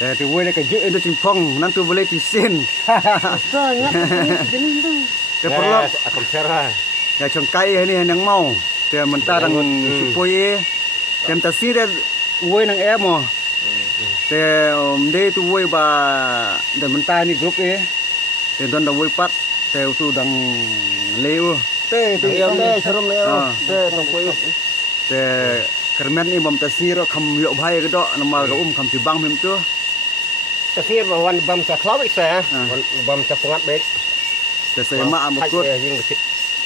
Thì vui này cái dữ itu cimpong, nanti boleh cisin. Banyak jenis tu. Thì perlu akan serah. ya congkai ini yang mau. Thì mentah đang supaya tem tasi dia vui nang em mo. Thì đây tu vui ba dan mentah ni grup thì don dah vui pat. Thì tu đang leu. Teh, tu yang teh serum leo. Teh, sampai. Thì kermen ni bam tasi ro kham yok bhai ke dok namal ka kham si bang mem tu. Terakhir wan bam sa klawik saya, bam sa pungat baik. Thì saya mak ambut.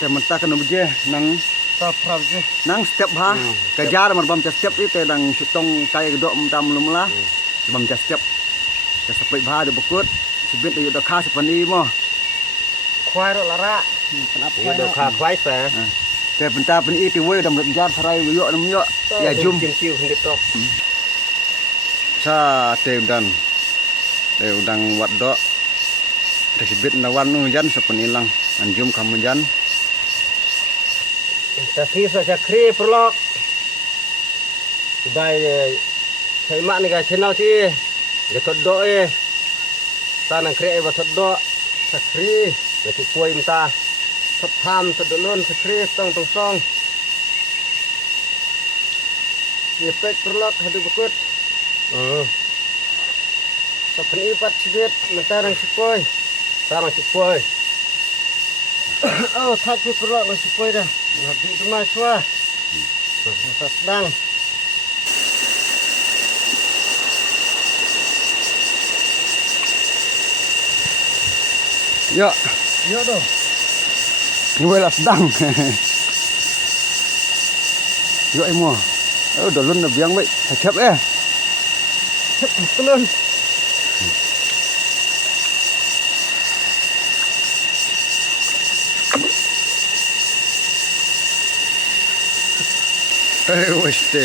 Thì mentah kena beje nang Saprab je. nang step ha kejar mar bam step itu dang sutong kai gedok mtam lumla bam step ke sepoi bha de bekut sibit yu da khas pani mo Khoai ro lara. Kenapa? Yu kha khoai saya. te penta pani ti we dam jar sarai yu nam yu ya jum Cium hendak tok. sa te dan te udang wat do te sibit nawan nu jan sepani lang an jum kam jan Terakhir saya kri perlok. Bai saya mak ni ka channel si. Ge tot do tanang kri ba tot do. Sakri, ge ti poi mta. Sat tham tot dolon sakri tong song. Ye pek perlok hadu bekut. Sapni pat sibit mentarang sipoi. Tarang sipoi. Oh, tapi perlu masih poi dah. Nanti tu masuk. Sedang. ya Ya tu. ni we la sedang yo emo dolun na biang bai chap Telun. Weste.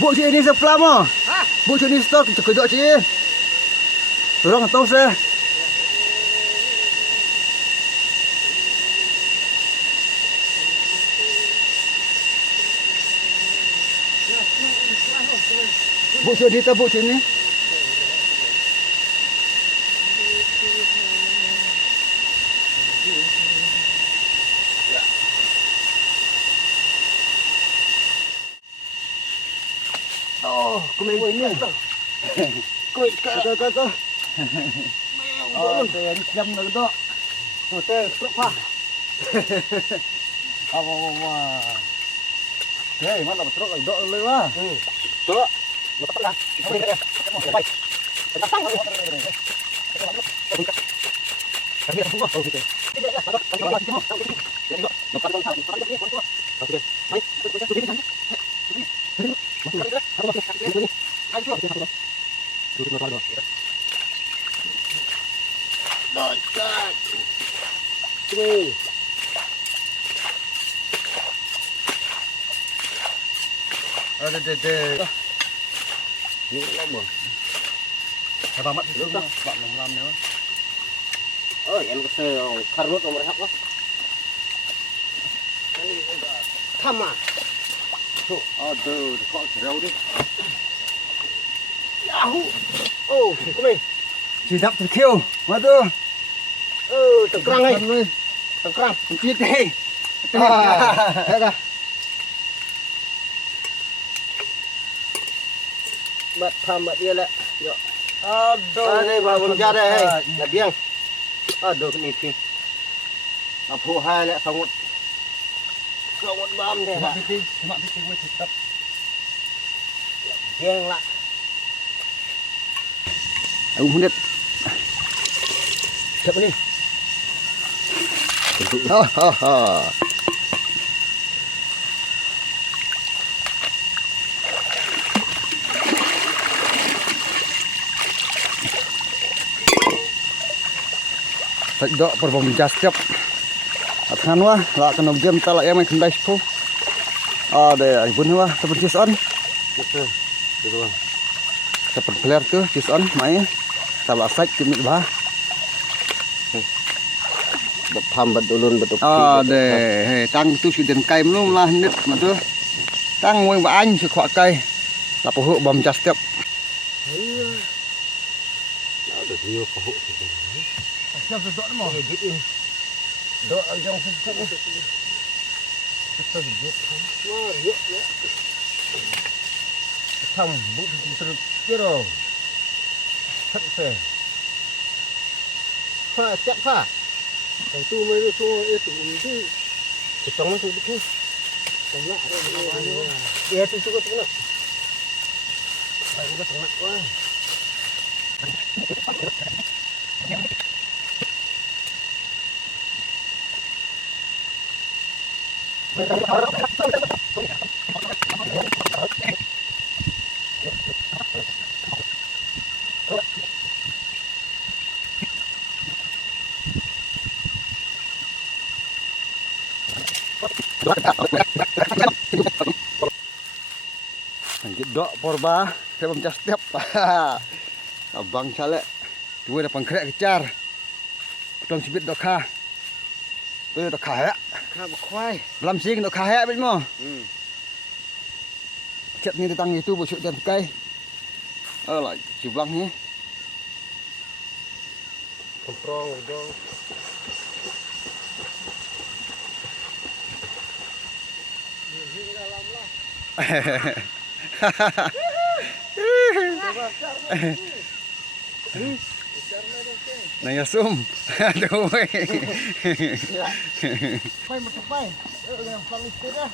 Bu chị ini sebelah mo. Bu chị ini stok kedok chị. Tolong tahu saya. Bu sini tak bu sini. Oh, kumai ini. Koi kata. Oh, teh ni siam nak dok. Tu teh berapa? Apa. Hei, mana betrok dok lewa. Tok. Betul lah. Baik. Datang. Kami dah semua tahu kita. Ada deh. Ni lama. Apa mat dulu tak? Bak lam ni. Oh, yang kese karut nomor hak lah. Ini sudah kama. Tu, aduh, kok jerau ni. Yahoo. Oh, kumai. Sidak terkiu. Matu. Oh, tekrang ni. Tekrang. Pencit ni. Dah. Mat mat dia lah. Yo. Aduh. Ni bawa menjadi hei. Nak biang. Aduh ni ti. Apa hal lah sangut. Sangut bam deh. Cuma piti gue sidak. Biang lah. Aku hundet. Siapa ni? Ha. Dok perbom jaskap atkan wah la kena game tala yang main kendai spo ada ibun wah seperti on Betul. Betul. seperti player tuh on main salah sạch thì mình ba. บัดทำบัดอุลุนบัดอุก Để tăng tu sự tiền cây luôn là nít mà tôi tăng ngôi và anh sự khỏa cây là bảo hộ bầm chặt tiếp. เอาเดี๋ยวนี้ก็หุบ Siap sedot mo. ดอกยังสุดๆนี่ตัวเยอะมาเยอะเนี่ยทำบุกตรึกเยอะทักเซ่ผ้าจับผ้าไอ้ตู้ไม่รู้ตัวไอ้ตู้ที่จะต้องมาสุดที่ตรงนั้นเดี๋ยวตู้ก็ตรงนั้นไปก็ตรงนั้นว่า Jedok porba, saya bam chặt tiếp. Abang chale. Tuwe dah pangkrek kecar. Tong sibit dok kha. Tuwe dok kha ya. ข้าบควาย Lam sing dok kha ya bet mo. Chat ni tang itu busuk dan kai. Lah, ciblang ni. คำปรองดอง Nanya sum. Aduh. ไปหมดไปyang paling tirah.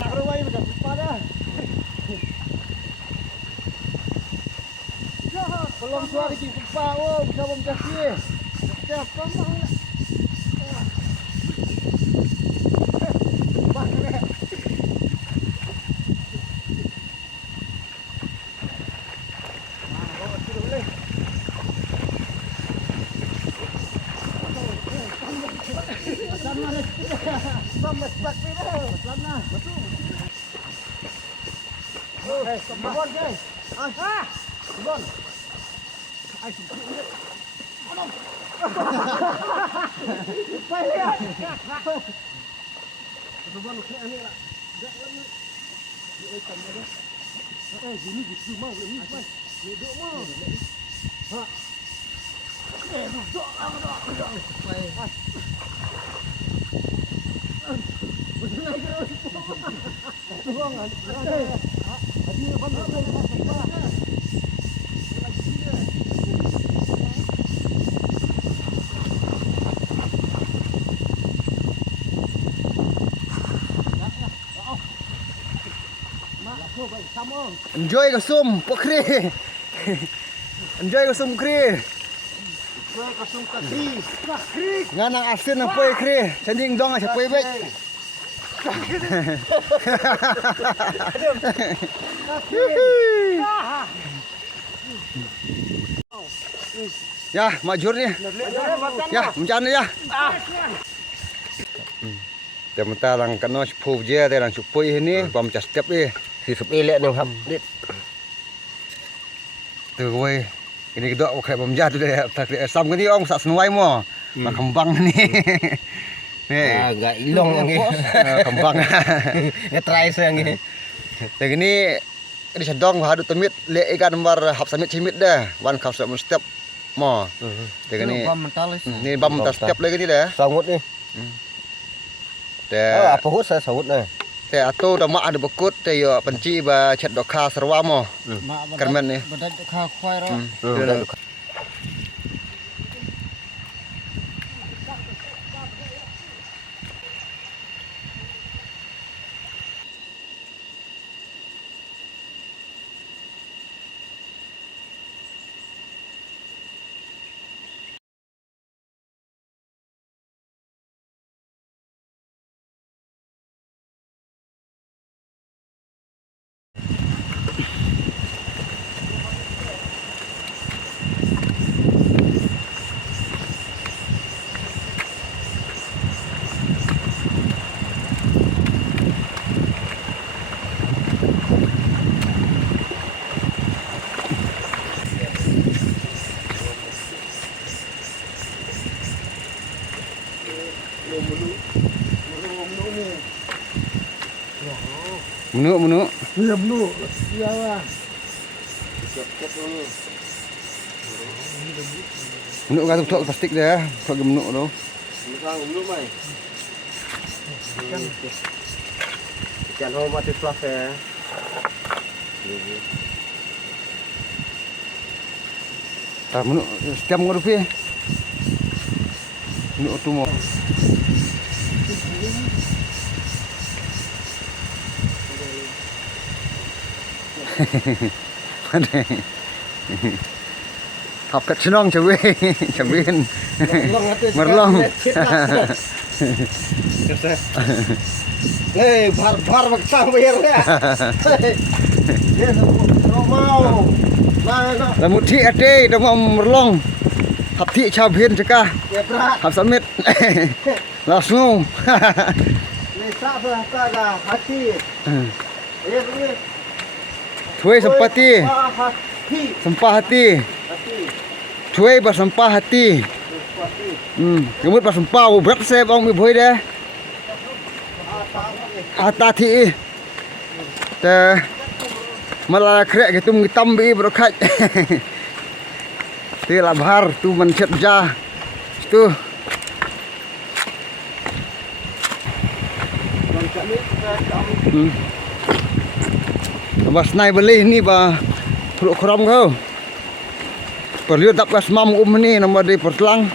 Tak ruai macam pada. Belum suara di gempa, oh, bisa memjasi. Siap, pemang. Hey, come on, guys. Ah, come on. Ai sụp sụp đấy. Quay lên. Come on, cái này là. Dạ lắm. Đi ơi cầm đây. Ê, gì như gì mà vậy? Quay. Đi đỡ mà. Hả? Để nó đọ đọ. Quay. Enjoy ke sum pokri. Enjoy ke sum kri. Kasung kri. Nganang asin ang poi kri. Sending dong sa poi bet. Ya, majur ni. Ya, mencan ya. Dia mentah lang kano sepuh je, dia lang supui ni, bam cas step ni. 40 เลยนะครับเด็ด Tu wei. Ini kedok pakai bam jah tu dia. Tak sam ke ni ong sak senuai mo. Mak kembang ni. Ni. agak ilong yang ni Kembang. ya try sang ni Yang ni ini sedong hadu temit le ikan nomor hap samit cimit dah. Wan kau sak step mo. Yang ni ni bam tas step lagi ni dah. sangut ni Te apa hut saya sangut ni te atau dah mak ada bekut te yo penci ba chat dokha serwa mo. Kermen ni. Badan kha khoai ro. Menuk. Ya menu. Siapa? Menuk kan tutup plastik dia, kau menuk tu. Ikan ho mati fluff ya. Menuk setiap minggu rupiah. Menuk tu mau. Kapet senang cewin. Merlong. Bar maksang bayar ya. Dia mau. Lamut thi ade dah mau merlong. Hap thi chabin cekah. Ya berat. Hap samit. Langsung. Nisa berasa hati. Ya ini. Thuai sempati. Hati. Sempah hati. Hati. Thuai bersempah hati. Hati. Gemut bersempah berat saya bang mi boy dah. Ata thi. Teh malah krek gitu ngitam bi berokat. Tu labhar tu mencet jah. Tu. Bas nai beli ni ba perlu keram kau. Perlu tak pas mam ni nama di pertelang.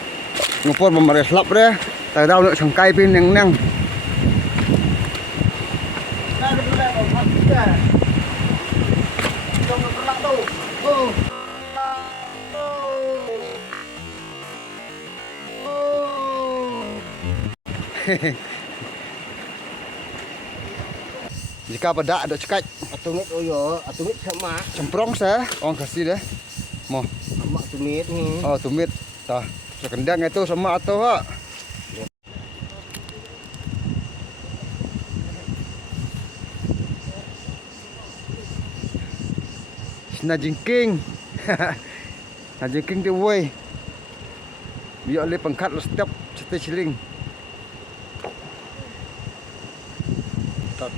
Ngopor memare slap dia. Tak tahu nak sangkai pin neng. Jika pedak ada cekat Atumit oyo, atumit sama. cemprong saya orang kasih dah. Mau. Sama tumit ni. Oh tumit tah. Sekendang itu sama atau ha. Sna jingking. Na jingking tu woi. Biar le pangkat lo setiap ciling. Tak.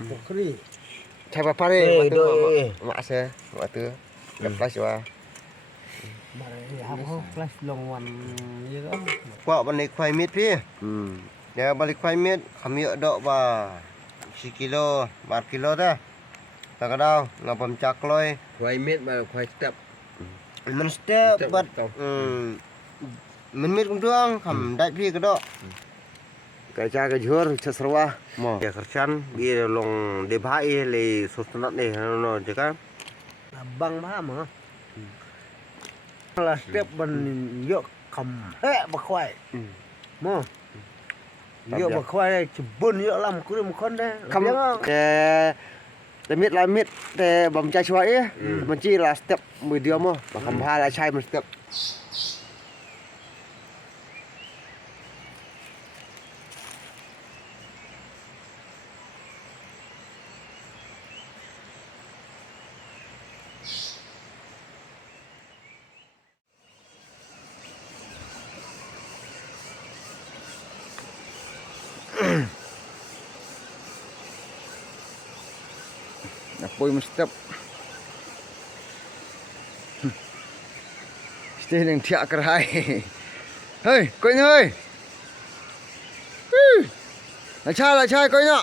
Pokri. Cai apa ni? Doi. Mak saya waktu lepas wa. Aku flash long one je kan. Kuat balik kuai mit pi. Dia balik kuai mit, kami dok ba 10 kilo, 4 kilo dah. Tak ada, ngapam cakloi. Kuai mit ba kuai step. Men step but men mit kunduang kam dai pi ke dok. Kerja kejur seserwa. Mo. Ya kerjan bi long de bhai le sostanat ni no jeka. Bang mama. Là step ban yo cầm he ba khoai. Mo. Yo ba khoai chbun yo lam ku một con đấy. Không. Te mit te bam chai chua eh. Man chi la step 10 dia mo. Ba kam pha la chai man step. Apoy mo step. Stay nang tiak kerai. Hey, coi nha ơi. Là trai coi nhá.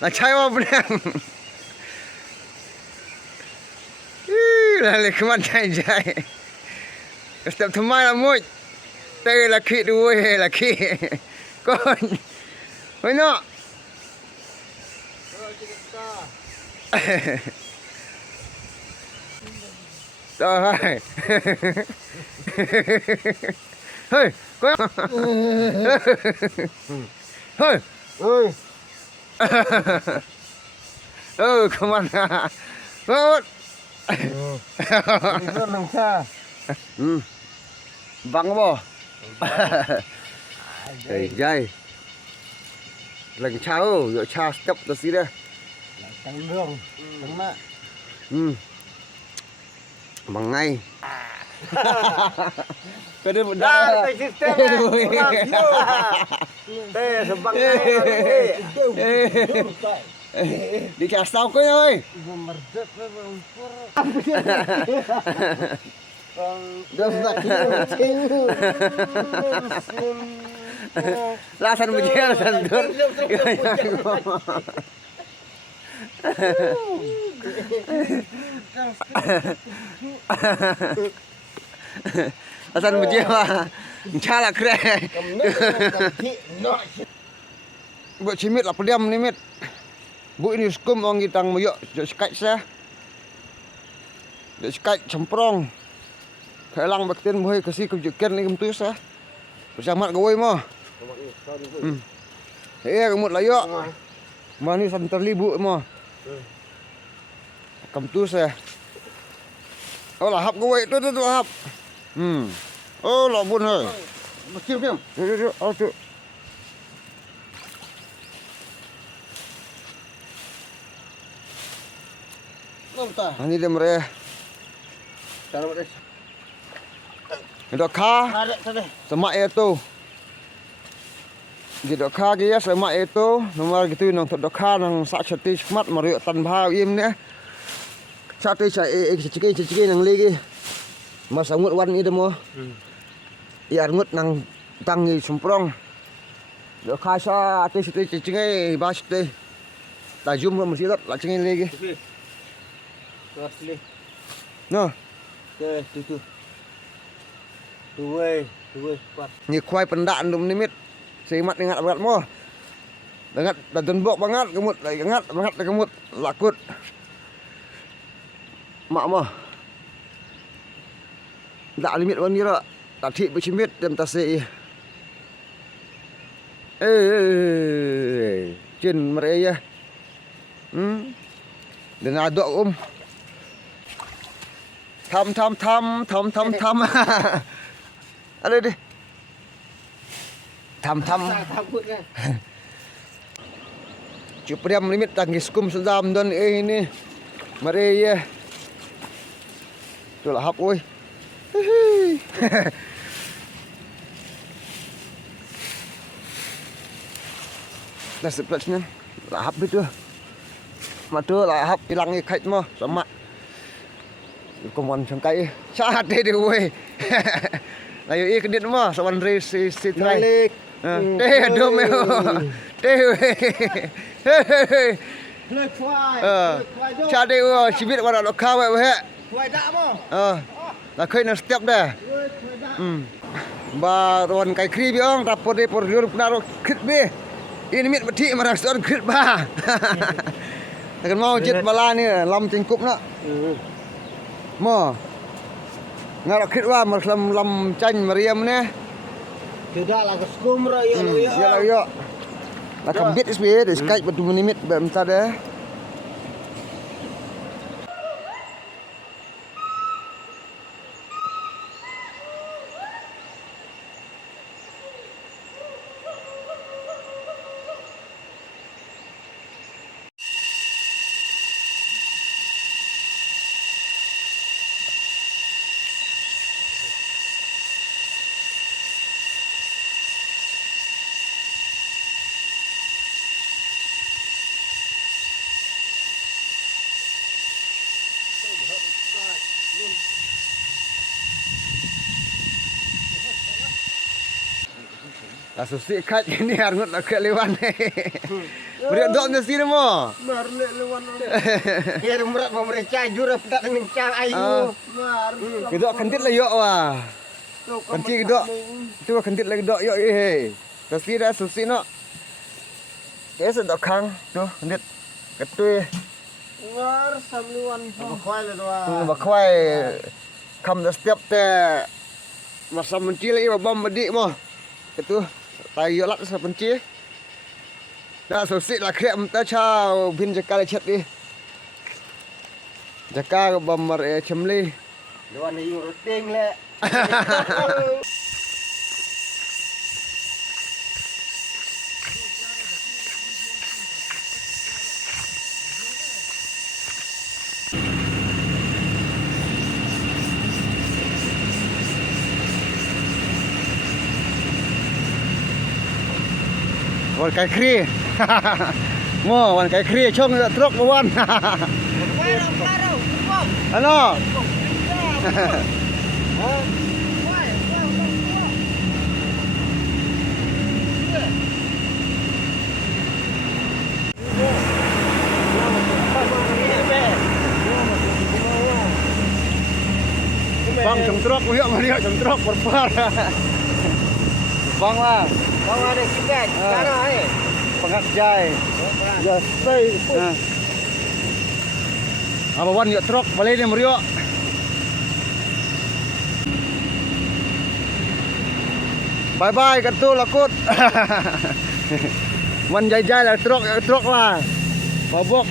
Là trai mà bên em. Là lấy cái mặt trai. Step tham mai là môi. Đây là khi đuôi là khi. Coi nhá. Rồi. Hei, kau. Hei. Oi. Oh, kemana? Rot. Itu nang sa. Bang apa? Hei, jai. Lagi chao, yo cha step tu sih dah. Tang đường, tang mak. Bang ngai. Kau dah Dah, dah. tay sistem. Teh sebang ngai. Đi chả sao coi ơi. Merdek bangpur. Dah tak Lasan bujel sandur. Lasan bujel mah. Chala kre. Buat cimit lah pediam ni mit. Bu ini skum orang gitang muyok skype saya. Skype cemprong. Kailang bakten boy kasi kujukan ni kemtu sa. Bersama gawai mah. Kemut layo. Mani santer libu mah. Kemtu sa. Oh lahap gawai tu lahap. Oh labun hai. Macam. Oh tu. Nonta. Ini dia mereka. Cara buat. Dok kha Ada tadi. semak itu. Di dok kha dia semak itu nomor gitu nang dok kha nang sak chati smat mariuk tan bhau im ne. Chati sai ciciki nang lagi. Mas ngut wan itu mo. Ya ngut nang tangi sumprong. Dok kha sa ati ciciki bas te. Tajum mesti tak la cingin lagi. Asli. No. Tu. Dua, kuat. Ni kuai pendak ndum nimit. Semat ingat berat mo. Dengat dan bok banget kemut, ingat banget kemut lakut. Mak mah. Tak limit wan dira. Tak thik bercimit dem tase. Cin mereka. Dan adok Tham. Ada deh. Tham. Takut kan? Cupriam limit tanggis kum sedam don ini. Mari ya. Tu lahap oi. Dah sepatnya. Lahap itu. Matu lahap hilang ikat mo sama. Kumon sangkai. Saat dia oi. Layu i kedit mo sawan re si try. Balik. Teh dom yo. Teh. Plek fly. Cha de oชีวิตว่าเราข้าวไว้เฮ้ Fly dak mo. เราเคยนสเต็ปเด้บารอนไก่ครีบิองรับปอดเรือปนาโรคิดเบอินมิดบัติมารักษาคิดบ้าแต่กันmauจิตบาลานี่ลำจิงกุบเนาะมองาคิดว่ามันลำจันมาเรียมเนี่ย Tidak lah keskum raya lo ya. Ya lah yo. Lah kambit isbe de skype batu menimit bam tada. Susi kat ini harus nak kelewan. Beri dok nasi ni mo. Mar le lewan. Ya merat pemerintah jura pedak dengan cang ayu. Mar. Kedok kentit lah yo wah. Kentit kedok. Itu kentit lagi dok yo eh. Nasi dah susi no. Kes dok kang tu kentit. Ketui. Mar samluan. Apa kuai le doa. Bakwai kam dah setiap te masa mencil lagi bom bedik mo. Itu tayo lak sa penci. Dah sosit lah krek mta chao bin jakal chat đi. Jaka bom mar chemli. Luan ni yung roting le. Wan kai kri. Mo wan kai kri chong truk wan. Ano? Bang trong truk yuk mari trong truk berpar. Bang lah. Bang ada kita. Sana ai. Pengat jai. Ya stay. Apa wan yuk truk balik ni mari yuk. Bye bye katu lakut. Wan jai jai lah truk lah. Mabuk.